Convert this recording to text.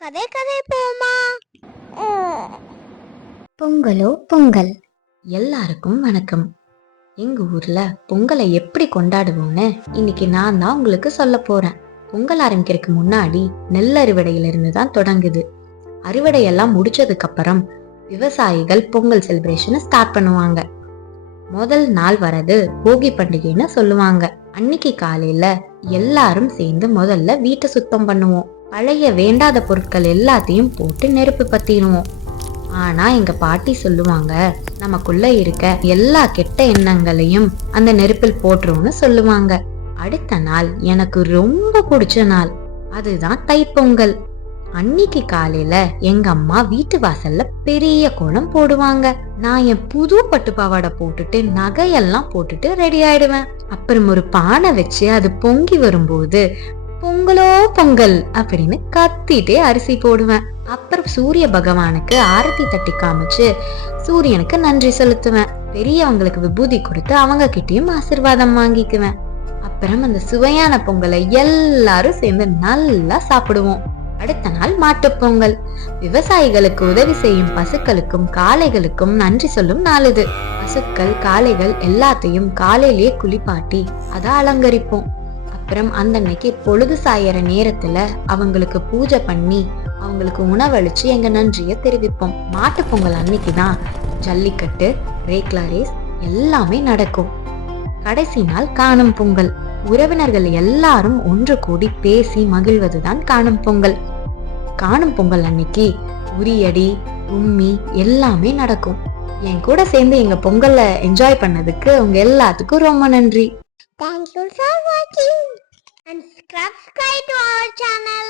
கதை கதை போமா. பொங்கலோ பொங்கல். எல்லாருக்கும் வணக்கம். எங்க ஊர்ல பொங்கலை எப்படி கொண்டாடுவோம்னு இன்னைக்கு நான் தான் உங்களுக்கு சொல்ல போறேன். பொங்கல் ஆரம்பிக்கிறதுக்கு முன்னாடி நெல் அறுவடையில இருந்து தான் தொடங்குது. அறுவடையெல்லாம் முடிச்சதுக்கு அப்புறம் விவசாயிகள் பொங்கல் செலிப்ரேஷனை ஸ்டார்ட் பண்ணுவாங்க. முதல் நாள் வரது போகி பண்டிகைன்னு சொல்லுவாங்க. அன்னைக்கு காலையில எல்லாரும் சேர்ந்து முதல்ல வீட்டை சுத்தம் பண்ணுவோம். பழைய வேண்டாத பொருட்கள் எல்லாத்தையும் போட்டு நெருப்பு பத்திடுவோம். ஆனா எங்க பாட்டி சொல்லுவாங்க, நமக்குள்ள இருக்க எல்லா கெட்ட எண்ணங்களையும் அந்த நெருப்பில் போட்டுருவோம்னு சொல்லுவாங்க. அடுத்த நாள் எனக்கு ரொம்ப பிடிச்ச நாள், அதுதான் தைப்பொங்கல். அன்னைக்கு காலையில எங்க அம்மா வீட்டு வாசல்ல பெரிய கோலம் போடுவாங்க. நான் என் புது பட்டு பாவாடை போட்டுட்டு நகையெல்லாம் போட்டுட்டு ரெடி ஆயிடுவேன். அப்புறம் ஒரு பானை வச்சு அது பொங்கி வரும்போது பொங்கலோ பொங்கல் அப்படின்னு கத்திட்டே அரிசி போடுவேன். அப்புறம் சூரிய பகவானுக்கு ஆரத்தி தட்டி காமிச்சு சூரியனுக்கு நன்றி செலுத்துவேன். பெரியவங்களுக்கு விபூதி கொடுத்து அவங்க கிட்டயும் ஆசிர்வாதம் வாங்கிக்குவேன். அப்புறம் அந்த சுவையான பொங்கலை எல்லாரும் சேர்ந்து நல்லா சாப்பிடுவோம். அடுத்த நாள் மாட்டுப் பொங்கல். விவசாயிகளுக்கு உதவி செய்யும் பசுக்களுக்கும் காளைகளுக்கும் நன்றி சொல்லும் நாள் இது. பசுக்கள் காளைகள் எல்லாத்தையும் காலையிலேயே குளிப்பாட்டி அதை அலங்கரிப்போம். அப்புறம் அந்த அன்னைக்கு பொழுது சாயற நேரத்துல அவங்களுக்கு பூஜை பண்ணி அவங்களுக்கு உணவளிச்சு எங்க நன்றிய தெரிவிப்போம். மாட்டு பொங்கல் அன்னைக்குதான் ஜல்லிக்கட்டு, ரேக்லா ரேஸ் எல்லாமே நடக்கும். கடைசி நாள் காணும் பொங்கல். உறவினர்கள் எல்லாரும் ஒன்று கூடி பேசி மகிழ்வதுதான் காணும் பொங்கல். காணும் பொங்கல் அன்னைக்கு உரியடி, கும்மி எல்லாமே நடக்கும். என் கூட சேர்ந்து எங்க பொங்கல்ல என்ஜாய் பண்ணதுக்கு உங்க எல்லாத்துக்கும் ரொம்ப நன்றி. Thank you for watching and subscribe to our channel.